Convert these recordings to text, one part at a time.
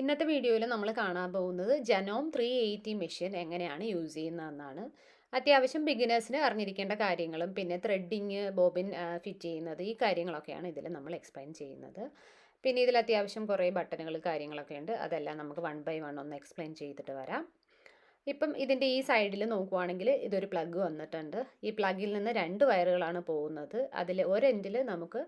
ഇന്നത്തെ വീഡിയോയിൽ നമ്മൾ കാണാൻ പോകുന്നത് ജനോം 380 മെഷീൻ എങ്ങനെയാണ് യൂസ് ചെയ്യുന്നതെന്നാണ്. അത്യാവശ്യം ബിഗിനേഴ്സിന് അറിഞ്ഞിരിക്കേണ്ട കാര്യങ്ങളും പിന്നെ ത്രെഡിങ്, ബോബിൻ ഫിറ്റ് ചെയ്യുന്നത്, ഈ കാര്യങ്ങളൊക്കെയാണ് ഇതിൽ നമ്മൾ എക്സ്പ്ലെയിൻ ചെയ്യുന്നത്. പിന്നെ ഇതിൽ അത്യാവശ്യം കുറേ ബട്ടണുകൾ കാര്യങ്ങളൊക്കെ ഉണ്ട്. അതെല്ലാം നമുക്ക് വൺ ബൈ വൺ ഒന്ന് എക്സ്പ്ലെയിൻ ചെയ്തിട്ട് വരാം. ഇപ്പം ഇതിൻ്റെ ഈ സൈഡിൽ നോക്കുവാണെങ്കിൽ ഇതൊരു പ്ലഗ് വന്നിട്ടുണ്ട്. ഈ പ്ലഗിൽ നിന്ന് 2 വയറുകളാണ് പോകുന്നത്. അതിൽ ഒരെൻഡിൽ നമുക്ക്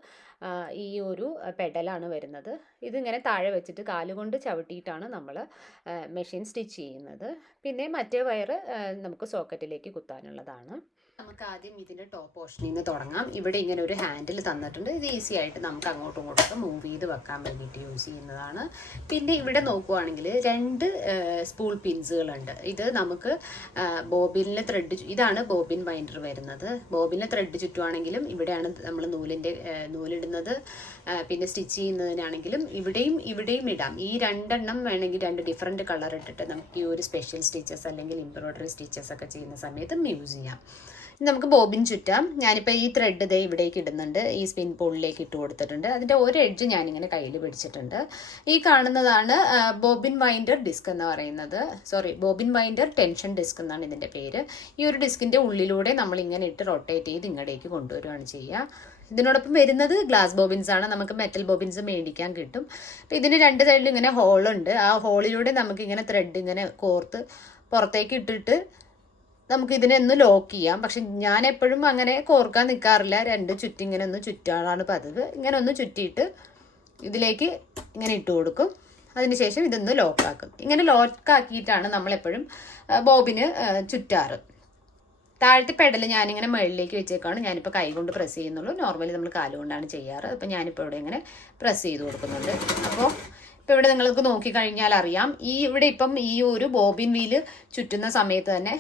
ഈ ഒരു പെഡലാണ് വരുന്നത്. ഇതിങ്ങനെ താഴെ വെച്ചിട്ട് കാലുകൊണ്ട് ചവിട്ടിയിട്ടാണ് നമ്മൾ മെഷീൻ സ്റ്റിച്ച് ചെയ്യുന്നത്. പിന്നെ മറ്റേ വയറ് നമുക്ക് സോക്കറ്റിലേക്ക് കുത്താനുള്ളതാണ്. നമുക്ക് ആദ്യം ഇതിൻ്റെ ടോപ്പ് പോർഷനിൽ നിന്ന് തുടങ്ങാം. ഇവിടെ ഇങ്ങനെ ഒരു ഹാൻഡിൽ തന്നിട്ടുണ്ട്. ഇത് ഈസി ആയിട്ട് നമുക്ക് അങ്ങോട്ടും ഇങ്ങോട്ടൊക്കെ മൂവ് ചെയ്ത് വെക്കാൻ വേണ്ടിയിട്ട് യൂസ് ചെയ്യുന്നതാണ്. പിന്നെ ഇവിടെ നോക്കുവാണെങ്കിൽ 2 സ്പൂൾ പിൻസുകളുണ്ട്. ഇത് നമുക്ക് ബോബിനിലെ ത്രെഡ്, ഇതാണ് ബോബിൻ വൈൻഡർ വരുന്നത്. ബോബിനിലെ ത്രെഡ് ചുറ്റുവാണെങ്കിലും ഇവിടെയാണ് നമ്മൾ നൂലിടുന്നത്. പിന്നെ സ്റ്റിച്ച് ചെയ്യുന്നതിനാണെങ്കിലും ഇവിടെയും ഇടാം. ഈ 2 എണ്ണം വേണമെങ്കിൽ 2 ഡിഫറെൻറ്റ് കളർ ഇട്ടിട്ട് നമുക്ക് ഈ ഒരു സ്പെഷ്യൽ സ്റ്റിച്ചസ് അല്ലെങ്കിൽ എംബ്രോയ്ഡറി സ്റ്റിച്ചസ് ഒക്കെ ചെയ്യുന്ന സമയത്ത് യൂസ് ചെയ്യാം. നമുക്ക് ബോബിൻ ചുറ്റാം. ഞാനിപ്പോൾ ഈ ത്രെഡ് ഇതേ ഇവിടേക്ക് ഇടുന്നുണ്ട്. ഈ സ്പിൻ പൂളിലേക്ക് ഇട്ട് കൊടുത്തിട്ടുണ്ട്. അതിൻ്റെ ഒരു എഡ്ജ് ഞാനിങ്ങനെ കയ്യിൽ പിടിച്ചിട്ടുണ്ട്. ഈ കാണുന്നതാണ് ബോബിൻ വൈൻഡർ ഡിസ്ക് എന്ന് പറയുന്നത്. ബോബിൻ വൈൻഡർ ടെൻഷൻ ഡിസ്ക് എന്നാണ് ഇതിൻ്റെ പേര്. ഈ ഒരു ഡിസ്കിൻ്റെ ഉള്ളിലൂടെ നമ്മളിങ്ങനെ ഇട്ട് റൊട്ടേറ്റ് ചെയ്ത് ഇങ്ങടേക്ക് കൊണ്ടുവരികയാണ് ചെയ്യുക. ഇതിനോടൊപ്പം വരുന്നത് ഗ്ലാസ് ബോബിൻസ് ആണ്. നമുക്ക് മെറ്റൽ ബോബിൻസ് മേടിക്കാൻ കിട്ടും. അപ്പം ഇതിന് 2 സൈഡിലും ഇങ്ങനെ ഹോളുണ്ട്. ആ ഹോളിലൂടെ നമുക്കിങ്ങനെ ത്രെഡ് ഇങ്ങനെ കോർത്ത് പുറത്തേക്ക് ഇട്ടിട്ട് നമുക്ക് ഇതിനെ ഒന്ന് ലോക്ക് ചെയ്യാം. പക്ഷെ ഞാൻ എപ്പോഴും അങ്ങനെ കോർക്കാൻ നിൽക്കാറില്ല. 2 ചുറ്റി ഇങ്ങനെ ഒന്ന് ചുറ്റാറാണ് പതിവ്. ഇങ്ങനെ ഒന്ന് ചുറ്റിയിട്ട് ഇതിലേക്ക് ഇങ്ങനെ ഇട്ട് കൊടുക്കും. അതിനുശേഷം ഇതൊന്ന് ലോക്കാക്കും. ഇങ്ങനെ ലോക്കാക്കിയിട്ടാണ് നമ്മളെപ്പോഴും ബോബിന് ചുറ്റാറ്. താഴത്തെ പെഡൽ ഞാനിങ്ങനെ മുകളിലേക്ക് വെച്ചേക്കാണ്. ഞാനിപ്പോൾ കൈ കൊണ്ട് പ്രസ് ചെയ്യുന്നുള്ളൂ. നോർമലി നമ്മൾ കാലുകൊണ്ടാണ് ചെയ്യാറ്. അപ്പോൾ ഞാനിപ്പോൾ ഇവിടെ ഇങ്ങനെ പ്രസ് ചെയ്ത് കൊടുക്കുന്നുണ്ട്. അപ്പോൾ ഇപ്പോൾ ഇവിടെ നിങ്ങൾക്ക് നോക്കിക്കഴിഞ്ഞാൽ അറിയാം, ഇവിടെ ഇപ്പം ഈ ഒരു ബോബിൻ വീല് ചുറ്റുന്ന സമയത്ത് തന്നെ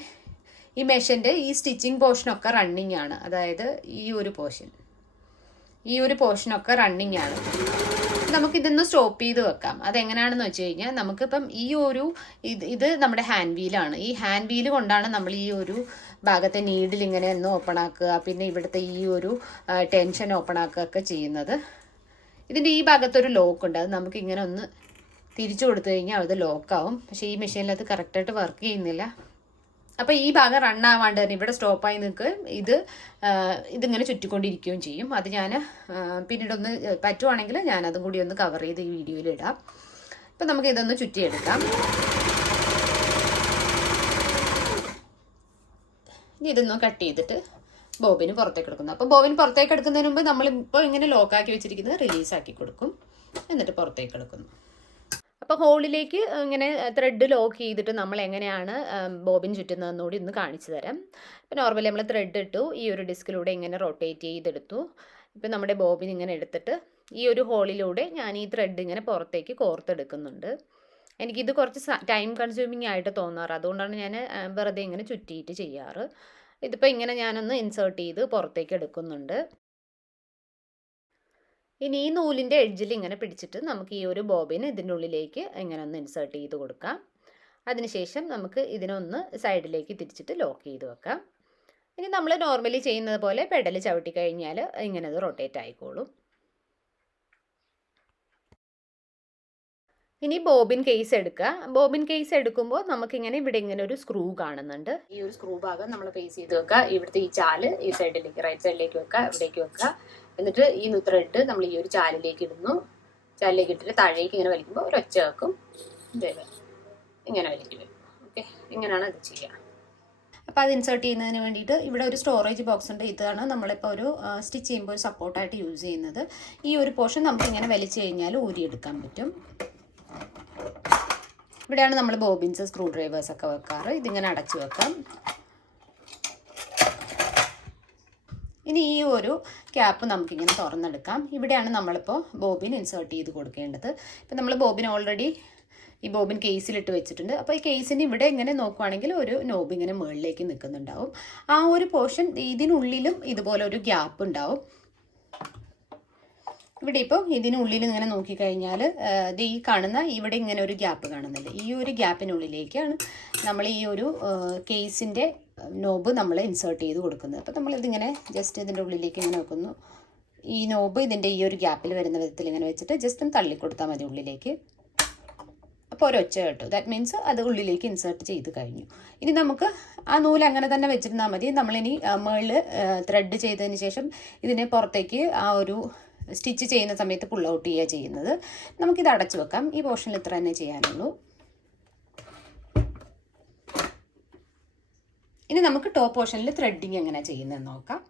ഈ മെഷീൻ്റെ ഈ സ്റ്റിച്ചിങ് പോർഷനൊക്കെ റണ്ണിങ് ആണ്. അതായത് ഈ ഒരു പോർഷനൊക്കെ റണ്ണിങ് ആണ്. നമുക്കിതൊന്ന് സ്റ്റോപ്പ് ചെയ്ത് വെക്കാം. അതെങ്ങനെയാണെന്ന് വെച്ച് കഴിഞ്ഞാൽ, നമുക്കിപ്പം ഈ ഒരു ഇത് നമ്മുടെ ഹാൻഡ് വീലാണ്. ഈ ഹാൻഡ് വീല് കൊണ്ടാണ് നമ്മൾ ഈ ഒരു ഭാഗത്തെ നീഡിൽ ഇങ്ങനെ ഒന്ന് ഓപ്പൺ ആക്കുക, പിന്നെ ഇവിടുത്തെ ഈ ഒരു ടെൻഷൻ ഓപ്പൺ ആക്കുക ഒക്കെ ചെയ്യുന്നത്. ഇതിൻ്റെ ഈ ഭാഗത്തൊരു ലോക്ക് ഉണ്ട്. അത് നമുക്ക് ഇങ്ങനെ ഒന്ന് തിരിച്ചു കൊടുത്തു കഴിഞ്ഞാൽ അത് ലോക്കാവും. പക്ഷേ ഈ മെഷീനിൽ അത് കറക്റ്റായിട്ട് വർക്ക് ചെയ്യുന്നില്ല. അപ്പോൾ ഈ ഭാഗം റണ്ണാവാണ്ട് തന്നെ ഇവിടെ സ്റ്റോപ്പായി നിൽക്കുകയും ഇതിങ്ങനെ ചുറ്റിക്കൊണ്ടിരിക്കുകയും ചെയ്യും. അത് ഞാൻ പിന്നീടൊന്ന് പറ്റുവാണെങ്കിൽ ഞാനതും കൂടി ഒന്ന് കവർ ചെയ്ത് ഈ വീഡിയോയിൽ ഇടാം. ഇപ്പം നമുക്ക് ഇതൊന്ന് ചുറ്റിയെടുക്കാം. ഇനി ഇതൊന്ന് കട്ട് ചെയ്തിട്ട് ബോബിന് പുറത്തേക്ക് എടുക്കുന്നു. അപ്പോൾ ബോബിന് പുറത്തേക്ക് എടുക്കുന്നതിന് മുമ്പ് നമ്മളിപ്പോൾ ഇങ്ങനെ ലോക്കാക്കി വെച്ചിരിക്കുന്നത് റിലീസാക്കി കൊടുക്കും. എന്നിട്ട് പുറത്തേക്ക് എടുക്കുന്നു. അപ്പോൾ ഹോളിലേക്ക് ഇങ്ങനെ ത്രെഡ് ലോക്ക് ചെയ്തിട്ട് നമ്മൾ എങ്ങനെയാണ് ബോബിൻ ചുറ്റുന്നതെന്നുകൂടി ഒന്ന് കാണിച്ചു തരാം. ഇപ്പോൾ നോർമലി നമ്മൾ ത്രെഡ് ഇട്ടു, ഈ ഒരു ഡിസ്കിലൂടെ ഇങ്ങനെ റൊട്ടേറ്റ് ചെയ്തെടുത്തു. ഇപ്പം നമ്മുടെ ബോബിൻ ഇങ്ങനെ എടുത്തിട്ട് ഈ ഒരു ഹോളിലൂടെ ഞാൻ ഈ ത്രെഡ് ഇങ്ങനെ പുറത്തേക്ക് കോർത്തെടുക്കുന്നുണ്ട്. എനിക്കിത് കുറച്ച് ടൈം കൺസ്യൂമിങ് ആയിട്ട് തോന്നാറ്. അതുകൊണ്ടാണ് ഞാൻ വെറുതെ ഇങ്ങനെ ചുറ്റിയിട്ട് ചെയ്യാറ്. ഇതിപ്പോൾ ഇങ്ങനെ ഞാനൊന്ന് ഇൻസേർട്ട് ചെയ്ത് പുറത്തേക്ക് എടുക്കുന്നുണ്ട്. ഇനി ഈ നൂലിൻ്റെ എഡ്ജിൽ ഇങ്ങനെ പിടിച്ചിട്ട് നമുക്ക് ഈ ഒരു ബോബിന് ഇതിൻ്റെ ഉള്ളിലേക്ക് ഇങ്ങനെ ഒന്ന് ഇൻസേർട്ട് ചെയ്ത് കൊടുക്കാം. അതിനുശേഷം നമുക്ക് ഇതിനൊന്ന് സൈഡിലേക്ക് തിരിച്ചിട്ട് ലോക്ക് ചെയ്ത് വെക്കാം. ഇനി നമ്മൾ നോർമലി ചെയ്യുന്നത് പോലെ പെഡൽ ചവിട്ടി കഴിഞ്ഞാൽ ഇങ്ങനെ അത് റൊട്ടേറ്റ് ആയിക്കോളും. ഇനി ബോബിൻ കേസ് എടുക്കുക. ബോബിൻ കേസ് എടുക്കുമ്പോൾ നമുക്കിങ്ങനെ ഇവിടെ ഇങ്ങനെ ഒരു സ്ക്രൂ കാണുന്നുണ്ട്. ഈ ഒരു സ്ക്രൂ ഭാഗം നമ്മൾ ഫേസ് ചെയ്ത് വെക്കുക. ഇവിടുത്തെ ഈ ചാല് ഈ സൈഡിലേക്ക്, റൈറ്റ് സൈഡിലേക്ക് വെക്കുക, ഇവിടേക്ക് വെക്കുക. എന്നിട്ട് ഈ ത്രെഡ് നമ്മൾ ഈ ഒരു ചാലിലേക്ക് ഇടുന്നു. ചാലിലേക്ക് ഇട്ടിട്ട് താഴേക്ക് ഇങ്ങനെ വലിക്കുമ്പോൾ ഒരു ഒച്ച വെക്കും. ഇങ്ങനെ വലിക്കും വരും. ഓക്കെ, ഇങ്ങനെയാണ് ഇത് ചെയ്യുക. അപ്പോൾ അത് ഇൻസേർട്ട് ചെയ്യുന്നതിന് വേണ്ടിയിട്ട് ഇവിടെ ഒരു സ്റ്റോറേജ് ബോക്സ് ഉണ്ട്. ഇതാണ് നമ്മളിപ്പോൾ ഒരു സ്റ്റിച്ച് ചെയ്യുമ്പോൾ ഒരു സപ്പോർട്ടായിട്ട് യൂസ് ചെയ്യുന്നത്. ഈ ഒരു പോർഷൻ നമുക്ക് ഇങ്ങനെ വലിച്ചു കഴിഞ്ഞാൽ ഊരിയെടുക്കാൻ പറ്റും. ഇവിടെയാണ് നമ്മൾ ബോബിൻസ്, സ്ക്രൂ ഡ്രൈവേഴ്സ് ഒക്കെ വെക്കാറ്. ഇതിങ്ങനെ അടച്ചു വെക്കാം. ഇനി ഈ ഒരു ക്യാപ്പ് നമുക്കിങ്ങനെ തുറന്നെടുക്കാം. ഇവിടെയാണ് നമ്മളിപ്പോൾ ബോബിൻ ഇൻസേർട്ട് ചെയ്ത് കൊടുക്കേണ്ടത്. ഇപ്പം നമ്മൾ ബോബിൻ ഓൾറെഡി ഈ ബോബിൻ കേസിലിട്ട് വെച്ചിട്ടുണ്ട്. അപ്പോൾ ഈ കേസിന് ഇവിടെ ഇങ്ങനെ നോക്കുവാണെങ്കിൽ ഒരു നോബ് ഇങ്ങനെ മുകളിലേക്ക് നിൽക്കുന്നുണ്ടാവും. ആ ഒരു പോർഷൻ ഇതിനുള്ളിലും ഇതുപോലെ ഒരു ഗ്യാപ്പ് ഉണ്ടാവും. ഇവിടെ ഇപ്പോൾ ഇതിനുള്ളിൽ ഇങ്ങനെ നോക്കിക്കഴിഞ്ഞാൽ ഇത് ഈ കാണുന്ന ഇവിടെ ഇങ്ങനെ ഒരു ഗ്യാപ്പ് കാണുന്നുണ്ട്. ഈ ഒരു ഗ്യാപ്പിനുള്ളിലേക്കാണ് നമ്മൾ ഈ ഒരു കേസിൻ്റെ നോബ് നമ്മൾ ഇൻസേർട്ട് ചെയ്ത് കൊടുക്കുന്നത്. അപ്പോൾ നമ്മളിതിങ്ങനെ ജസ്റ്റ് ഇതിൻ്റെ ഉള്ളിലേക്ക് ഇങ്ങനെ വെക്കുന്നു. ഈ നോബ് ഇതിൻ്റെ ഈ ഒരു ഗ്യാപ്പിൽ വരുന്ന വിധത്തിൽ ഇങ്ങനെ വെച്ചിട്ട് ജസ്റ്റ് ഒന്ന് തള്ളിക്കൊടുത്താൽ മതി ഉള്ളിലേക്ക്. അപ്പോൾ ഒരൊച്ച കേട്ടു. ദാറ്റ് മീൻസ് അത് ഉള്ളിലേക്ക് ഇൻസേർട്ട് ചെയ്ത് കഴിഞ്ഞു. ഇനി നമുക്ക് ആ നൂല് അങ്ങനെ തന്നെ വെച്ചിരുന്നാൽ മതി. നമ്മളിനി മുകളിൽ ത്രെഡ് ചെയ്തതിന് ശേഷം ഇതിനെ പുറത്തേക്ക് ആ ഒരു സ്റ്റിച്ച് ചെയ്യുന്ന സമയത്ത് പുൾ ഔട്ട് ചെയ്യുക ചെയ്യുന്നത്. നമുക്കിത് അടച്ചു വെക്കാം. ഈ പോർഷനിൽ ഇത്ര തന്നെ ചെയ്യാനുള്ളൂ. ഇനി നമുക്ക് ടോപ്പ് പോർഷനിൽ ത്രെഡിങ് എങ്ങനെ ചെയ്യുന്നത് നോക്കാം.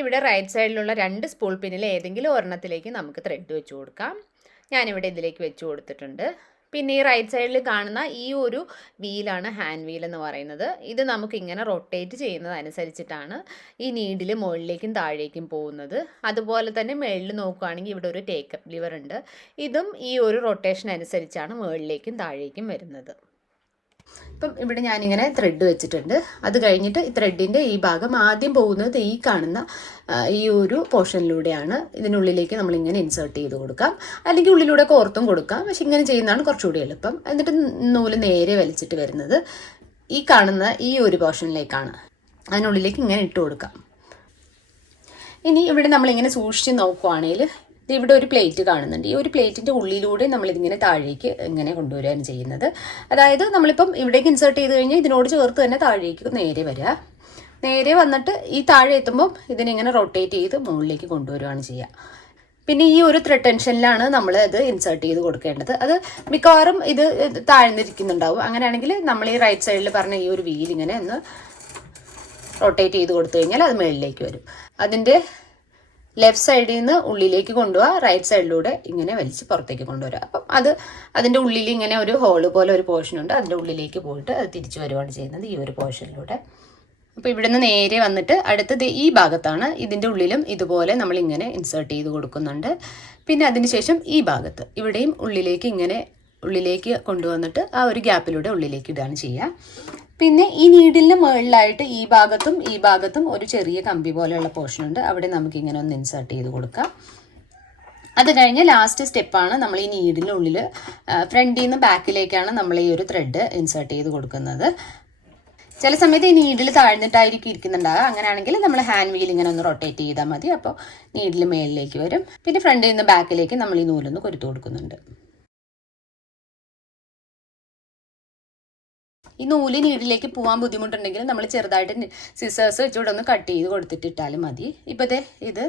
ഇവിടെ റൈറ്റ് സൈഡിലുള്ള 2 സ്പൂൾ പിന്നിൽ ഏതെങ്കിലും ഒരെണ്ണത്തിലേക്ക് നമുക്ക് ത്രെഡ് വെച്ച് കൊടുക്കാം. ഞാനിവിടെ ഇതിലേക്ക് വെച്ച് കൊടുത്തിട്ടുണ്ട്. പിന്നെ ഈ റൈറ്റ് സൈഡിൽ കാണുന്ന ഈ ഒരു വീലാണ് ഹാൻഡ് വീൽ എന്ന് പറയുന്നത്. ഇത് നമുക്ക് ഇങ്ങനെ റൊട്ടേറ്റ് ചെയ്യുന്നതനുസരിച്ചിട്ടാണ് ഈ നീഡിൽ മുകളിലേക്കും താഴേക്കും പോകുന്നത്. അതുപോലെ തന്നെ മുകളിൽ നോക്കുകയാണെങ്കിൽ ഇവിടെ ഒരു ടേക്കപ്പ് ലിവർ ഉണ്ട്. ഇതും ഈ ഒരു റൊട്ടേഷൻ അനുസരിച്ചാണ് മുകളിലേക്കും താഴേക്കും വരുന്നത്. ഇപ്പം ഇവിടെ ഞാനിങ്ങനെ ത്രെഡ് വെച്ചിട്ടുണ്ട്. അത് കഴിഞ്ഞിട്ട് ഈ ത്രെഡിൻ്റെ ഈ ഭാഗം ആദ്യം പോകുന്നത് ഈ കാണുന്ന ഈ ഒരു പോർഷനിലൂടെയാണ്. ഇതിനുള്ളിലേക്ക് നമ്മളിങ്ങനെ ഇൻസേർട്ട് ചെയ്ത് കൊടുക്കാം. അല്ലെങ്കിൽ ഉള്ളിലൂടെ കോർത്തും കൊടുക്കാം. പക്ഷെ ഇങ്ങനെ ചെയ്യുന്നതാണ് കുറച്ചുകൂടി എളുപ്പം. എന്നിട്ട് നൂല് നേരെ വലിച്ചിട്ട് വരുന്നത് ഈ കാണുന്ന ഈ ഒരു പോർഷനിലേക്കാണ്. അതിനുള്ളിലേക്ക് ഇങ്ങനെ ഇട്ട് കൊടുക്കാം. ഇനി ഇവിടെ നമ്മളിങ്ങനെ സൂക്ഷിച്ച് നോക്കുവാണെങ്കിൽ ഇവിടെ ഒരു പ്ലേറ്റ് കാണുന്നുണ്ട്. ഈ ഒരു പ്ലേറ്റിൻ്റെ ഉള്ളിലൂടെ നമ്മളിതിങ്ങനെ താഴേക്ക് ഇങ്ങനെ കൊണ്ടുവരികയാണ് ചെയ്യുന്നത്. അതായത് നമ്മളിപ്പം ഇവിടേക്ക് ഇൻസേർട്ട് ചെയ്ത് കഴിഞ്ഞാൽ ഇതിനോട് ചേർത്ത് തന്നെ താഴേക്ക് നേരെ വരിക. നേരെ വന്നിട്ട് ഈ താഴെ എത്തുമ്പം ഇതിനിങ്ങനെ റൊട്ടേറ്റ് ചെയ്ത് മുകളിലേക്ക് കൊണ്ടുവരികയാണ് ചെയ്യുക. പിന്നെ ഈ ഒരു ത്രെഡ് ടെൻഷനിലാണ് നമ്മൾ ഇത് ഇൻസേർട്ട് ചെയ്ത് കൊടുക്കേണ്ടത്. അത് മിക്കവാറും ഇത് താഴ്ന്നിരിക്കുന്നുണ്ടാവും. അങ്ങനെയാണെങ്കിൽ നമ്മൾ ഈ റൈറ്റ് സൈഡിൽ പറഞ്ഞ ഈ ഒരു വീൽ ഇങ്ങനെ ഒന്ന് റൊട്ടേറ്റ് ചെയ്ത് കൊടുത്തു കഴിഞ്ഞാൽ അത് മുകളിലേക്ക് വരും. അതിൻ്റെ ലെഫ്റ്റ് സൈഡിൽ നിന്ന് ഉള്ളിലേക്ക് കൊണ്ടുപോവുക, റൈറ്റ് സൈഡിലൂടെ ഇങ്ങനെ വലിച്ച് പുറത്തേക്ക് കൊണ്ടുവരിക. അപ്പം അതിൻ്റെ ഉള്ളിൽ ഇങ്ങനെ ഒരു ഹോള് പോലെ ഒരു പോർഷൻ ഉണ്ട്. അതിൻ്റെ ഉള്ളിലേക്ക് പോയിട്ട് അത് തിരിച്ചു വരുവാണ് ചെയ്യുന്നത് ഈ ഒരു പോർഷനിലൂടെ. അപ്പോൾ ഇവിടെ നിന്ന് നേരെ വന്നിട്ട് അടുത്തത് ഈ ഭാഗത്താണ്. ഇതിൻ്റെ ഉള്ളിലും ഇതുപോലെ നമ്മളിങ്ങനെ ഇൻസേർട്ട് ചെയ്ത് കൊടുക്കുന്നുണ്ട്. പിന്നെ അതിനുശേഷം ഈ ഭാഗത്ത് ഇവിടെയും ഉള്ളിലേക്ക് കൊണ്ടുവന്നിട്ട് ആ ഒരു ഗ്യാപ്പിലൂടെ ഉള്ളിലേക്ക് ഇടുകയാണ് ചെയ്യുക. പിന്നെ ഈ നീഡിലിന് മുകളിലായിട്ട് ഈ ഭാഗത്തും ഒരു ചെറിയ കമ്പി പോലെയുള്ള പോർഷൻ ഉണ്ട്. അവിടെ നമുക്ക് ഇങ്ങനെ ഒന്ന് ഇൻസേർട്ട് ചെയ്ത് കൊടുക്കാം. അത് കഴിഞ്ഞ് ലാസ്റ്റ് സ്റ്റെപ്പാണ് നമ്മൾ ഈ നീഡിനുള്ളിൽ ഫ്രണ്ടിൽ നിന്ന് ബാക്കിലേക്കാണ് നമ്മൾ ഈ ഒരു ത്രെഡ് ഇൻസേർട്ട് ചെയ്ത് കൊടുക്കുന്നത്. ചില സമയത്ത് ഈ നീഡിൽ താഴ്ന്നിട്ടായിരിക്കും ഇരിക്കുന്നുണ്ടാകുക. അങ്ങനെയാണെങ്കിൽ നമ്മൾ ഹാൻഡ് വീൽ ഇങ്ങനെ ഒന്ന് റൊട്ടേറ്റ് ചെയ്താൽ മതി. അപ്പോൾ നീഡിൽ മേളിലേക്ക് വരും. പിന്നെ ഫ്രണ്ടിൽ നിന്ന് ബാക്കിലേക്ക് നമ്മൾ ഈ നൂലൊന്ന് കൊരുത്തു കൊടുക്കുന്നുണ്ട്. ഈ നൂല് നീഡിലേക്ക് പോകാൻ ബുദ്ധിമുട്ടുണ്ടെങ്കിൽ നമ്മൾ ചെറുതായിട്ട് സിസേഴ്സ് വെച്ചുകൂടെ ഒന്ന് കട്ട് ചെയ്ത് കൊടുത്തിട്ടിട്ടാലും മതി. ഇപ്പോഴത്തെ ഇത്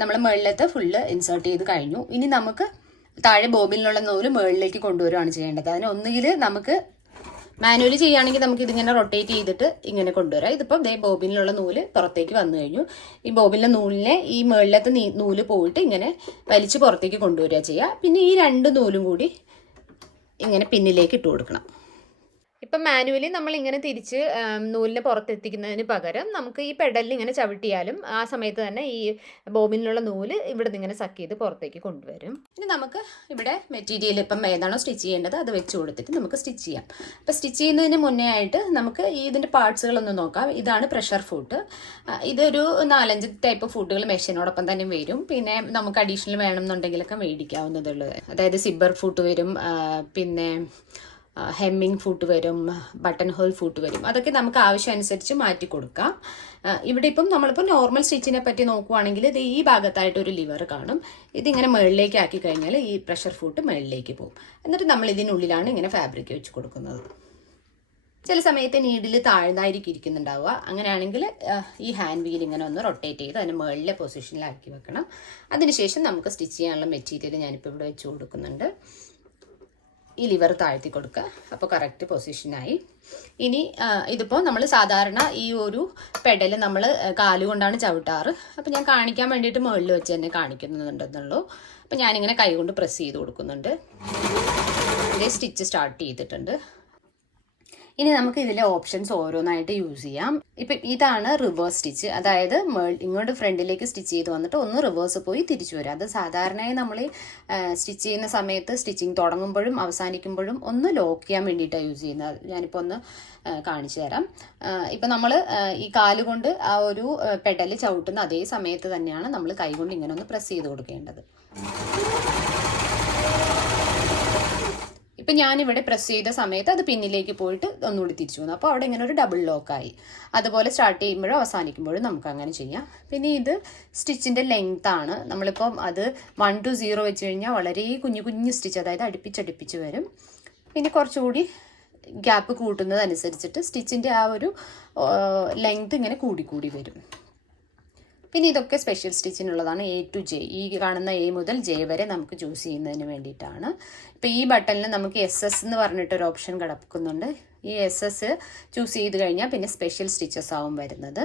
നമ്മൾ മുകളിലത്തെ ഫുള്ള് ഇൻസേർട്ട് ചെയ്ത് കഴിഞ്ഞു. ഇനി നമുക്ക് താഴെ ബോബിനിലുള്ള നൂല് മുകളിലേക്ക് കൊണ്ടുവരികയാണ് ചെയ്യേണ്ടത്. അതിന് ഒന്നുകിൽ നമുക്ക് മാനുവലി ചെയ്യുകയാണെങ്കിൽ നമുക്ക് ഇതിങ്ങനെ റൊട്ടേറ്റ് ചെയ്തിട്ട് ഇങ്ങനെ കൊണ്ടുവരാം. ഇതിപ്പം ബോബിനിലുള്ള നൂല് പുറത്തേക്ക് വന്നു കഴിഞ്ഞു. ഈ ബോബിനിലെ നൂലിനെ ഈ മുകളിലത്തെ നൂല് പോയിട്ട് ഇങ്ങനെ വലിച്ച് പുറത്തേക്ക് കൊണ്ടുവരിക ചെയ്യുക. പിന്നെ ഈ 2 നൂലും കൂടി ഇങ്ങനെ പിന്നിലേക്ക് ഇട്ട് കൊടുക്കണം. ഇപ്പം മാനുവലി നമ്മൾ ഇങ്ങനെ തിരിച്ച് നൂലിനെ പുറത്തെത്തിക്കുന്നതിന് പകരം നമുക്ക് ഈ പെഡലിൽ ഇങ്ങനെ ചവിട്ടിയാലും ആ സമയത്ത് തന്നെ ഈ ബോബിനിലുള്ള നൂല് ഇവിടെ നിന്ന് ഇങ്ങനെ സക്ക് ചെയ്ത് പുറത്തേക്ക് കൊണ്ടുവരും. ഇനി നമുക്ക് ഇവിടെ മെറ്റീരിയൽ ഇപ്പം ഏതാണോ സ്റ്റിച്ച് ചെയ്യേണ്ടത് അത് വെച്ച് കൊടുത്തിട്ട് നമുക്ക് സ്റ്റിച്ച് ചെയ്യാം. അപ്പം സ്റ്റിച്ച് ചെയ്യുന്നതിന് മുന്നേ ആയിട്ട് നമുക്ക് ഇതിൻ്റെ പാർട്സുകളൊന്ന് നോക്കാം. ഇതാണ് പ്രഷർ ഫുട്ട്. ഇതൊരു 4-5 ടൈപ്പ് ഫുഡുകൾ മെഷീനോടൊപ്പം തന്നെ വരും. പിന്നെ നമുക്ക് അഡീഷണൽ വേണമെന്നുണ്ടെങ്കിലൊക്കെ മേടിക്കാവുന്നതുള്ളൂ. അതായത് സിബ്ബർ ഫുട്ട് വരും, പിന്നെ ഹെമ്മിങ് ഫൂട്ട് വരും, ബട്ടൺ ഹോൾ ഫൂട്ട് വരും. അതൊക്കെ നമുക്ക് ആവശ്യമനുസരിച്ച് മാറ്റി കൊടുക്കാം. ഇവിടെ ഇപ്പം നമ്മളിപ്പോൾ നോർമൽ സ്റ്റിച്ചിനെ പറ്റി നോക്കുവാണെങ്കിൽ ഇത് ഈ ഭാഗത്തായിട്ട് ഒരു ലിവർ കാണും. ഇതിങ്ങനെ മുകളിലേക്ക് ആക്കി കഴിഞ്ഞാൽ ഈ പ്രഷർ ഫൂട്ട് മുകളിലേക്ക് പോകും. എന്നിട്ട് നമ്മൾ ഇതിനുള്ളിലാണ് ഇങ്ങനെ ഫാബ്രിക് വെച്ച് കൊടുക്കുന്നത്. ചില സമയത്ത് നീഡിൽ താഴ്ന്നായിരിക്കും ഇരിക്കുന്നുണ്ടാവുക. അങ്ങനെയാണെങ്കിൽ ഈ ഹാൻഡ് വീൽ ഇങ്ങനെ ഒന്ന് റൊട്ടേറ്റ് ചെയ്ത് അതിന് മുകളിലെ പൊസിഷനിലാക്കി വെക്കണം. അതിനുശേഷം നമുക്ക് സ്റ്റിച്ച് ചെയ്യാനുള്ള മെറ്റീരിയൽ ഞാനിപ്പോൾ ഇവിടെ വെച്ച് കൊടുക്കുന്നുണ്ട്. ഈ ലിവർ താഴ്ത്തി കൊടുക്കുക. അപ്പോൾ കറക്റ്റ് പൊസിഷനായി. ഇനി ഇതിപ്പോൾ നമ്മൾ സാധാരണ ഈ ഒരു പെഡൽ നമ്മൾ കാലുകൊണ്ടാണ് ചവിട്ടാറ്. അപ്പോൾ ഞാൻ കാണിക്കാൻ വേണ്ടിയിട്ട് മുകളിൽ വെച്ച് തന്നെ കാണിക്കുന്നുണ്ടെന്നുള്ളൂ. അപ്പോൾ ഞാനിങ്ങനെ കൈകൊണ്ട് പ്രസ് ചെയ്ത് കൊടുക്കുന്നുണ്ട്. ഇതേ സ്റ്റിച്ച് സ്റ്റാർട്ട് ചെയ്തിട്ടുണ്ട്. ഇനി നമുക്ക് ഇതിലെ ഓപ്ഷൻസ് ഓരോന്നായിട്ട് യൂസ് ചെയ്യാം. ഇപ്പം ഇതാണ് റിവേഴ്സ് സ്റ്റിച്ച്. അതായത് ഇങ്ങോട്ട് ഫ്രണ്ടിലേക്ക് സ്റ്റിച്ച് ചെയ്ത് വന്നിട്ട് ഒന്ന് റിവേഴ്സ് പോയി തിരിച്ചു വരിക. അത് സാധാരണയായി നമ്മൾ സ്റ്റിച്ച് ചെയ്യുന്ന സമയത്ത് സ്റ്റിച്ചിങ് തുടങ്ങുമ്പോഴും അവസാനിക്കുമ്പോഴും ഒന്ന് ലോക്ക് ചെയ്യാൻ വേണ്ടിയിട്ടാണ് യൂസ് ചെയ്യുന്നത്. ഞാനിപ്പോൾ ഒന്ന് കാണിച്ചു തരാം. ഇപ്പം നമ്മൾ ഈ കാലുകൊണ്ട് ആ ഒരു പെഡൽ ചവിട്ടുന്ന അതേ സമയത്ത് തന്നെയാണ് നമ്മൾ കൈകൊണ്ട് ഇങ്ങനെ ഒന്ന് പ്രസ് ചെയ്ത് കൊടുക്കേണ്ടത്. ഇപ്പം ഞാനിവിടെ പ്രസ് ചെയ്ത സമയത്ത് അത് പിന്നിലേക്ക് പോയിട്ട് ഒന്നുകൂടി തിരിച്ചു വന്നു. അപ്പോൾ അവിടെ ഇങ്ങനെ ഒരു ഡബിൾ ലോക്കായി. അതുപോലെ സ്റ്റാർട്ട് ചെയ്യുമ്പോഴും അവസാനിക്കുമ്പോഴും നമുക്ക് അങ്ങനെ ചെയ്യാം. പിന്നെ ഇത് സ്റ്റിച്ചിൻ്റെ ലെങ്ത് ആണ്. നമ്മളിപ്പം അത് 1 to 0 വെച്ച് കഴിഞ്ഞാൽ വളരെ കുഞ്ഞു കുഞ്ഞു സ്റ്റിച്ച്, അതായത് അടുപ്പിച്ചടുപ്പിച്ച് വരും. പിന്നെ കുറച്ചുകൂടി ഗ്യാപ്പ് കൂട്ടുന്നതനുസരിച്ചിട്ട് സ്റ്റിച്ചിൻ്റെ ആ ഒരു ലെങ്ത് ഇങ്ങനെ കൂടി വരും. പിന്നെ ഇതൊക്കെ സ്പെഷ്യൽ സ്റ്റിച്ചിനുള്ളതാണ്. A to J, ഈ കാണുന്ന A മുതൽ J വരെ നമുക്ക് ചൂസ് ചെയ്യുന്നതിന് വേണ്ടിയിട്ടാണ്. ഇപ്പോൾ ഈ ബട്ടണിൽ നമുക്ക് SS എന്ന് പറഞ്ഞിട്ടൊരു ഓപ്ഷൻ കിടക്കുന്നുണ്ട്. ഈ SS ചൂസ് ചെയ്ത് കഴിഞ്ഞാൽ പിന്നെ സ്പെഷ്യൽ സ്റ്റിച്ചസ് ആവും വരുന്നത്.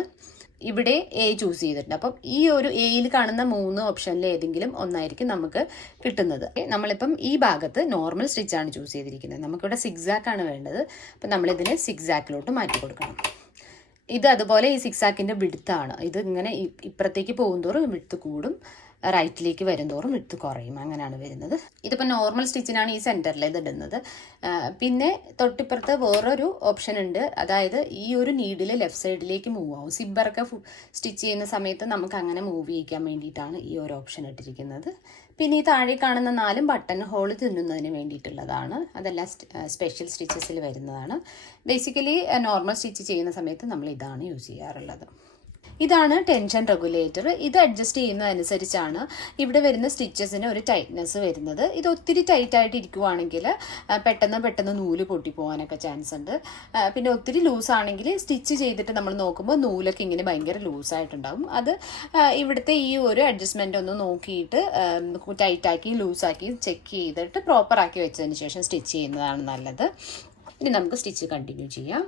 ഇവിടെ A ചൂസ് ചെയ്തിട്ടുണ്ട്. അപ്പം ഈ ഒരു Aയിൽ കാണുന്ന 3 ഓപ്ഷനിൽ ഏതെങ്കിലും ഒന്നായിരിക്കും നമുക്ക് കിട്ടുന്നത്. നമ്മളിപ്പം ഈ ഭാഗത്ത് നോർമൽ സ്റ്റിച്ചാണ് ചൂസ് ചെയ്തിരിക്കുന്നത്. നമുക്കിവിടെ സിക്സാക്കാണ് വേണ്ടത്. അപ്പം നമ്മളിതിനെ സിക്സാക്കിലോട്ട് മാറ്റി കൊടുക്കണം. ഇത് അതുപോലെ ഈ സിക്സാക്കിൻ്റെ വിഡ്ത്താണ്. ഇത് ഇങ്ങനെ ഇപ്പുറത്തേക്ക് പോകുന്തോറും വിഡ്ത്ത് കൂടും, റൈറ്റിലേക്ക് വരുന്തോറും വിഡ്ത്ത് കുറയും, അങ്ങനെയാണ് വരുന്നത്. ഇതിപ്പോൾ നോർമൽ സ്റ്റിച്ചിനാണ് ഈ സെൻറ്ററിൽ ഇത് ഇടുന്നത്. പിന്നെ തൊട്ടിപ്പുറത്ത് വേറൊരു ഓപ്ഷൻ ഉണ്ട്. അതായത് ഈ ഒരു നീഡിൽ ലെഫ്റ്റ് സൈഡിലേക്ക് മൂവ് ആവും. സിബ്ബറൊക്കെ സ്റ്റിച്ച് ചെയ്യുന്ന സമയത്ത് നമുക്ക് അങ്ങനെ മൂവ് ചെയ്യിക്കാൻ വേണ്ടിയിട്ടാണ് ഈ ഒരു ഓപ്ഷൻ ഇട്ടിരിക്കുന്നത്. പിന്നെ ഈ താഴെ കാണുന്ന 4 ബട്ടൺ ഹോൾ തുന്നുന്നതിന് വേണ്ടിയിട്ടുള്ളതാണ്. അതെല്ലാം സ്പെഷ്യൽ സ്റ്റിച്ചസിൽ വരുന്നതാണ്. ബേസിക്കലി നോർമൽ സ്റ്റിച്ച് ചെയ്യുന്ന സമയത്ത് നമ്മൾ ഇതാണ് യൂസ് ചെയ്യാറുള്ളത്. ഇതാണ് ടെൻഷൻ റെഗുലേറ്റർ. ഇത് അഡ്ജസ്റ്റ് ചെയ്യുന്നതനുസരിച്ചാണ് ഇവിടെ വരുന്ന സ്റ്റിച്ചസിന് ഒരു ടൈറ്റ്നെസ് വരുന്നത്. ഇത് ഒത്തിരി ടൈറ്റായിട്ട് ഇരിക്കുവാണെങ്കിൽ പെട്ടെന്ന് നൂല് പൊട്ടിപ്പോകാനൊക്കെ ചാൻസ് ഉണ്ട്. പിന്നെ ഒത്തിരി ലൂസാണെങ്കിൽ സ്റ്റിച്ച് ചെയ്തിട്ട് നമ്മൾ നോക്കുമ്പോൾ നൂലൊക്കെ ഇങ്ങനെ ഭയങ്കര ലൂസായിട്ടുണ്ടാകും. അത് ഇവിടുത്തെ ഈ ഒരു അഡ്ജസ്റ്റ്മെൻ്റ് ഒന്ന് നോക്കിയിട്ട് ടൈറ്റാക്കി ലൂസാക്കി ചെക്ക് ചെയ്തിട്ട് പ്രോപ്പറാക്കി വെച്ചതിന് ശേഷം സ്റ്റിച്ച് ചെയ്യുന്നതാണ് നല്ലത്. ഇനി നമുക്ക് സ്റ്റിച്ച് കണ്ടിന്യൂ ചെയ്യാം.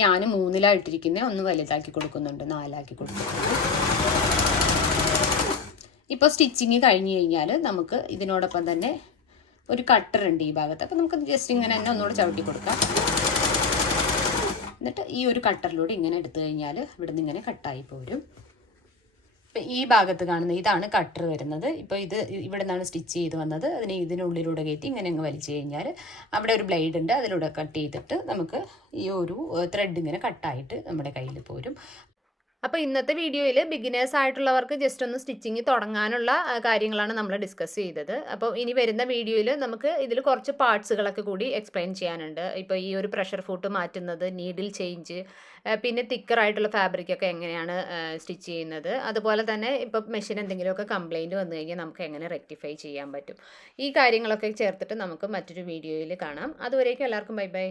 ഞാൻ 3 ഇട്ടിരിക്കുന്നത്, ഒന്ന് വലുതാക്കി കൊടുക്കുന്നുണ്ട്, 4 കൊടുക്കുന്നുണ്ട്. ഇപ്പോൾ സ്റ്റിച്ചിങ് കഴിഞ്ഞ് കഴിഞ്ഞാൽ നമുക്ക് ഇതിനോടൊപ്പം തന്നെ ഒരു കട്ടർ ഉണ്ട് ഈ ഭാഗത്ത്. അപ്പോൾ നമുക്ക് ജസ്റ്റ് ഇങ്ങനെ തന്നെ ഒന്നുകൂടെ ചവിട്ടി കൊടുക്കാം. എന്നിട്ട് ഈ ഒരു കട്ടറിലൂടെ ഇങ്ങനെ എടുത്തു കഴിഞ്ഞാൽ ഇവിടെ നിന്ന് ഇങ്ങനെ കട്ടായി പോരും. ഇപ്പം ഈ ഭാഗത്ത് കാണുന്ന ഇതാണ് കട്ടർ വരുന്നത്. ഇപ്പോൾ ഇത് ഇവിടെ നിന്നാണ് സ്റ്റിച്ച് ചെയ്ത് വന്നത്. അതിനെ ഇതിനുള്ളിലൂടെ കയറ്റി ഇങ്ങനെ അങ്ങ് വലിച്ചു കഴിഞ്ഞാൽ അവിടെ ഒരു ബ്ലേഡ് ഉണ്ട്, അതിലൂടെ കട്ട് ചെയ്തിട്ട് നമുക്ക് ഈ ഒരു ത്രെഡ് ഇങ്ങനെ കട്ടായിട്ട് നമ്മുടെ കയ്യിൽ പോരും. അപ്പോൾ ഇന്നത്തെ വീഡിയോയിൽ ബിഗിനേഴ്സ് ആയിട്ടുള്ളവർക്ക് ജസ്റ്റ് ഒന്ന് സ്റ്റിച്ചിങ് തുടങ്ങാനുള്ള കാര്യങ്ങളാണ് നമ്മൾ ഡിസ്കസ് ചെയ്തത്. അപ്പോൾ ഇനി വരുന്ന വീഡിയോയിൽ നമുക്ക് ഇതിൽ കുറച്ച് പാർട്സുകളൊക്കെ കൂടി എക്സ്പ്ലെയിൻ ചെയ്യാനുണ്ട്. ഇപ്പോൾ ഈ ഒരു പ്രഷർ ഫൂട്ട് മാറ്റുന്നത്, നീഡിൽ ചേഞ്ച്, പിന്നെ തിക്കറായിട്ടുള്ള ഫാബ്രിക്കൊക്കെ എങ്ങനെയാണ് സ്റ്റിച്ച് ചെയ്യുന്നത്, അതുപോലെ തന്നെ ഇപ്പോൾ മെഷീൻ എന്തെങ്കിലുമൊക്കെ കംപ്ലയിൻറ്റ് വന്നു കഴിഞ്ഞാൽ നമുക്ക് എങ്ങനെ റെക്ടിഫൈ ചെയ്യാൻ പറ്റും, ഈ കാര്യങ്ങളൊക്കെ ചേർത്തിട്ട് നമുക്ക് മറ്റൊരു വീഡിയോയിൽ കാണാം. അതുവരേക്കും എല്ലാവർക്കും ബൈ ബൈ.